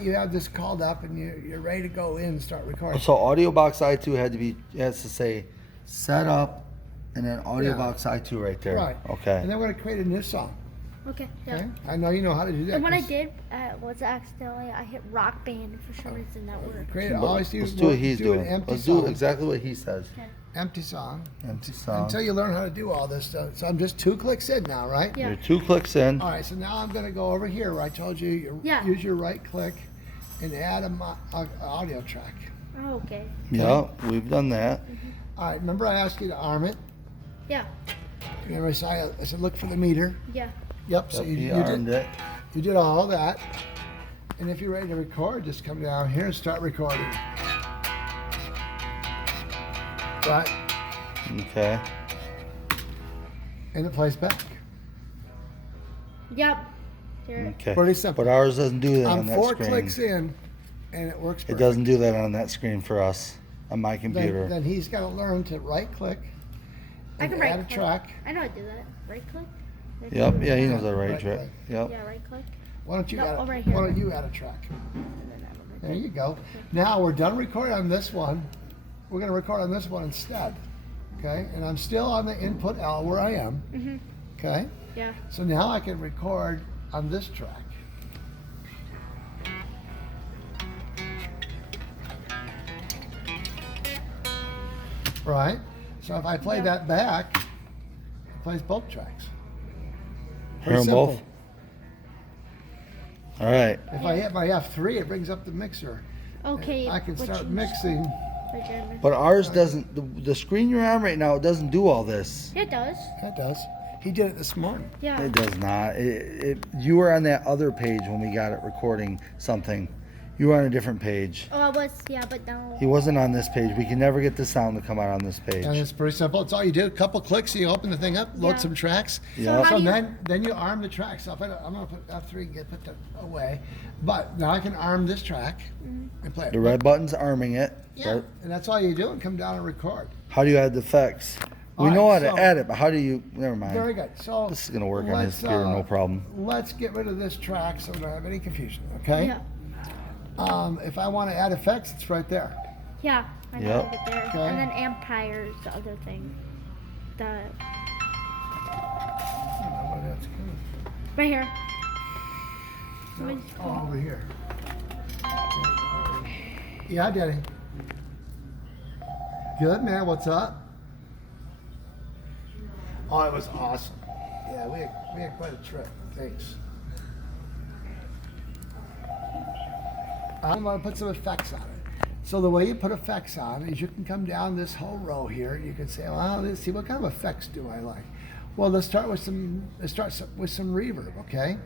You have this called up and you're ready to go in and start recording. So Audiobox i2 has to say set up and then Audiobox i2 right there. Right. Okay. And then we're going to create a new song. Okay. Yeah. Okay. I know you know how to do that. And what I did was accidentally I hit Rock Band for some reason that worked. Create always Let's do what he's doing. Let's do song. exactly what he says. Okay. Empty song. Empty song. Until you learn how to do all this stuff. So I'm just 2 clicks in now, right? Yeah. You're 2 clicks in. All right. So now I'm going to go over here where I told you use your right click and add a audio track. Oh, okay. Yeah, we've done that. All right. Remember I asked you to arm it? Yeah. Remember I said look for the meter. Yeah. Yep. So you armed did it. You did all that. And if you're ready to record, just come down here and start recording. Right. Okay. And it plays back. Yep. There. Okay. Pretty simple. But ours doesn't do that on I'm that 4 screen. clicks in, and it works It perfect. doesn't do that on that screen for us on my computer. Then he's got to learn to right click I and can add right a click. track. I know how to do that. Right click. Yep. Yeah, he knows that Right right trick. click. Yep. Yeah, right click. Why don't you No, add right here. why don't you add a track? And then that one right There you go. Now we're done recording on this one. We're going to record on this one instead. Okay? And I'm still on the input L where I am. Mhm. Okay? Yeah. So now I can record on this track. Right? So if I play that back, it plays both tracks. Hear them simple. both? All right. If I hit my F3, it brings up the mixer. Okay. I can which start one's- mixing. right there. But ours doesn't, the screen you're on right now, it doesn't do all this. Yeah, it does. That does. He did it this morning. Yeah. It does not. You were on that other page when we got it recording something. You were on a different page. Oh, I was. Yeah, but now. He wasn't on this page. We can never get the sound to come out on this page. And it's pretty simple. It's all you do. A couple clicks, you open the thing up, load Yeah. some tracks. Yeah. how So do you- then you arm the track. So if I'm going to put F3 and put that away. But now I can arm this track and play it. The red button's arming it. Yeah. Right? And that's all you do and come down and record. How do you add the effects? We All know how right, to so- add it, but how do you? Never mind. Very good. So This is gonna work on his let's, computer, no problem. Let's get rid of this track so we don't have any confusion, okay? Yeah. If I want to add effects, it's right there. Yeah. I know. Yep. Yep. It there. Okay. And then Empire is the other thing. The I don't know where that's coming right here. from. No, oh, over here. Yeah, I did it. Good, man. What's up? Oh, it was awesome. Yeah, we had quite a trip. Thanks. I'm going to put some effects on it. So the way you put effects on is you can come down this whole row here. You can say, well, let's see, what kind of effects do I like? Well, let's start with some reverb, okay?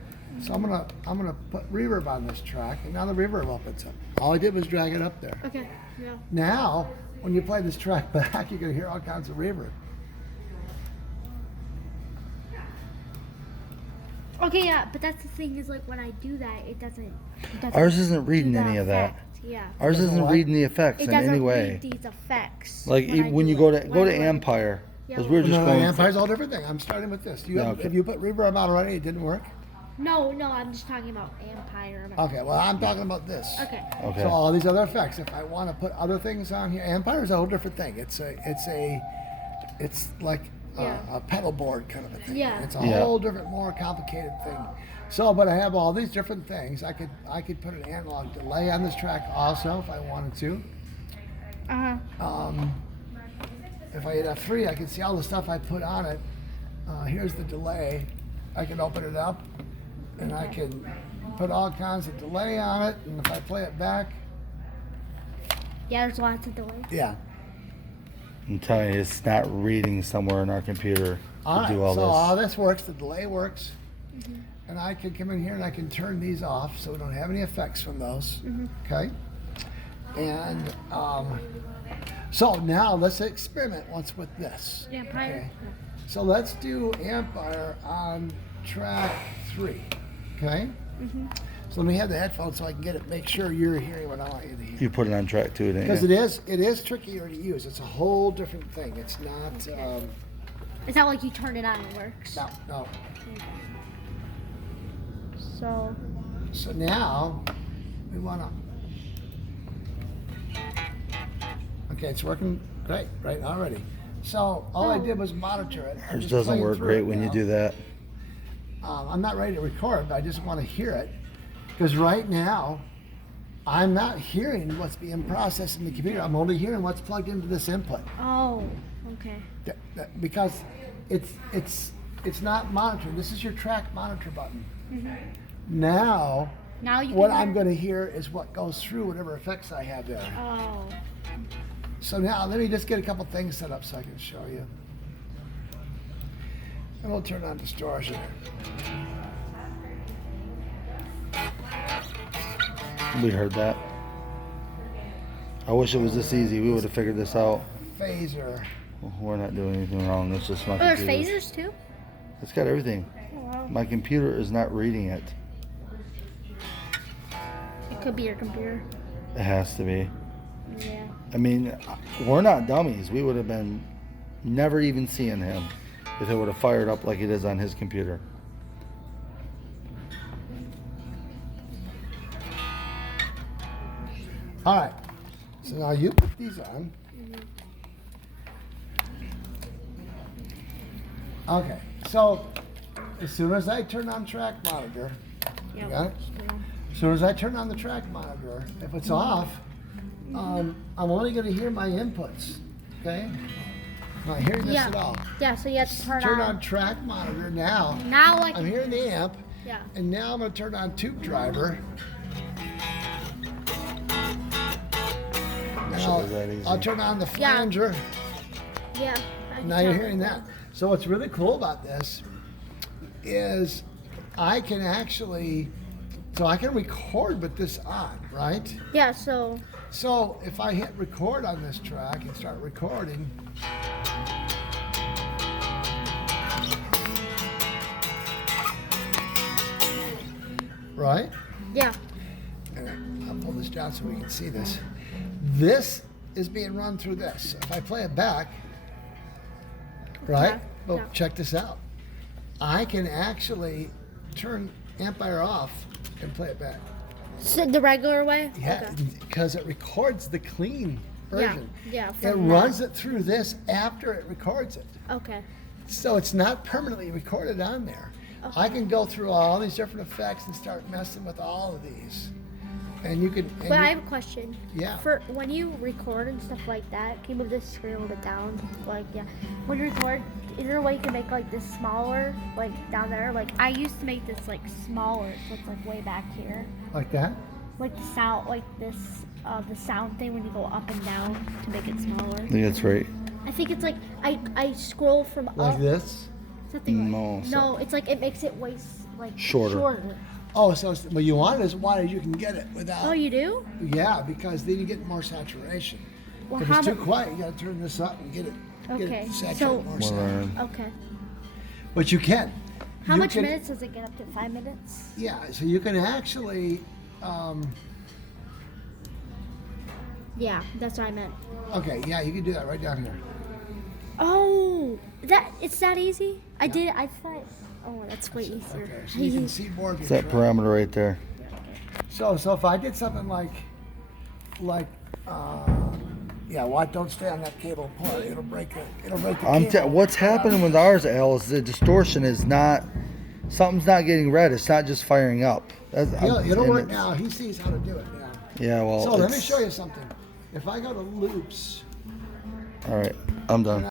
So I'm gonna put reverb on this track, and now the reverb opens up. All I did was drag it up there. Okay. Yeah. Now, when you play this track back, you're gonna hear all kinds of reverb. Okay. Yeah. But that's the thing is like when I do that, it doesn't. Ours isn't reading do the any of that. effect. Yeah. Ours Doesn't isn't what? reading the effects It in doesn't any way. read these effects. Like I when do you go it. to When I do it. Empire, because Yeah. we're just No, going. Empire's a whole different thing. I'm starting with this. Yeah, okay. If you put reverb on already, it didn't work? No, I'm just talking about Empire. Okay, well, I'm talking about this. Okay. Okay. So all these other effects, if I want to put other things on here, Empire's a whole different thing. It's like Yeah. a pedal board kind of a thing. Yeah. It's a Yeah. whole different, more complicated thing. So, but I have all these different things. I could put an analog delay on this track also if I wanted to. If I hit F3, I can see all the stuff I put on it. Here's the delay. I can open it up, and I can put all kinds of delay on it. And if I play it back, Yeah. There's lots of delay. yeah. I'm telling you, it's not reading somewhere in our computer All to right, do all so this. all this works. The delay works. And I can come in here and I can turn these off so we don't have any effects from those. Okay? And so now let's experiment once with this. Empire. Okay. So let's do Empire on track 3. Okay? So let me have the headphones so I can get it. Make sure you're hearing what I want you to hear. You put it on track too, didn't Because you? it is trickier to use. It's a whole different thing. It's not. It's not like you turn it on and it works. No. So. So now We want to. Okay, it's working great right already. So all I did was monitor it. I'm Ours just doesn't playing work through great it when you now. do that. I'm not ready to record, but I just want to hear it. Because right now, I'm not hearing what's being processed in the computer. I'm only hearing what's plugged into this input. Oh, okay. Because it's not monitoring. This is your track monitor button. Now, Now you what can I'm hear- going to hear is what goes through whatever effects I have there. Oh. So now let me just get a couple things set up so I can show you. And we'll turn on distortion. We heard that. I wish it was this easy. We would have figured this out. Phaser. We're not doing anything wrong. It's just my Oh, there's computer. phasers too? It's got everything. Oh, wow. My computer is not reading it. It could be your computer. It has to be. Yeah. I mean, we're not dummies. We would have been never even seeing him if it would have fired up like it is on his computer. All right. So now you put these on. Okay. So as soon as I turn on track monitor, Yep. got it? Yeah. As soon as I turn on the track monitor, if it's off, I'm only going to hear my inputs. Okay. I'm not hearing this Yeah. at all. Yeah, so you have to Turn on track monitor now. Now I I'm can. hearing the amp, Yeah. and now I'm going to turn on tube driver. And Wish it was that easy. I'll turn on the flanger. Yeah. I can Now you're tell. hearing that. So what's really cool about this is I can actually, so I can record with this on, right? Yeah, so. So if I hit record on this track and start recording, right? Yeah. And I'll pull this down so we can see this. This is being run through this. So if I play it back, right? Yeah, Well, yeah. check this out. I can actually turn Empire off and play it back. So the regular way? Yeah, Okay. because it records the clean Yeah, version. yeah, It from runs it through this after it records it. Okay. So it's not permanently recorded on there. I can go through all these different effects and start messing with all of these. And you can. And But you- I have a question. Yeah. For when you record and stuff like that, can you move this screen a little bit down? Like, yeah. When you record, is there a way you can make like this smaller, like down there? Like I used to make this like smaller, so it's like way back here. like that. Like the sound, like this, the sound thing when you go up and down to make it smaller. I think that's right. I think it's like I scroll from Like up. this. Something No, like, no, it's like it makes it way like Shorter. Oh, so what you want is wide as you can get it without. Oh, you do? Yeah, because then you get more saturation. Well, if how it's too mu- quiet, you got to turn this up and get it. Get Okay, it saturated so- more We're sound. learning. Okay. But you can. How You much can- minutes does it get up to? 5 minutes? Yeah, so you can actually. Yeah, that's what I meant. Okay, yeah, you can do that right down here. Oh, it's that easy? I did. I thought. Oh, that's way easier. Okay, so you can see more of It's your that track. parameter right there. So if I did something like, yeah, well, don't stay on that cable. Pull it. It'll break the cable. What's happening with ours, Al, is the distortion is not. Something's not getting read. It's not just firing up. It'll and work it's- now. He sees how to do it now. Yeah, well. So let me it's- show you something. If I go to loops. All right, I'm done.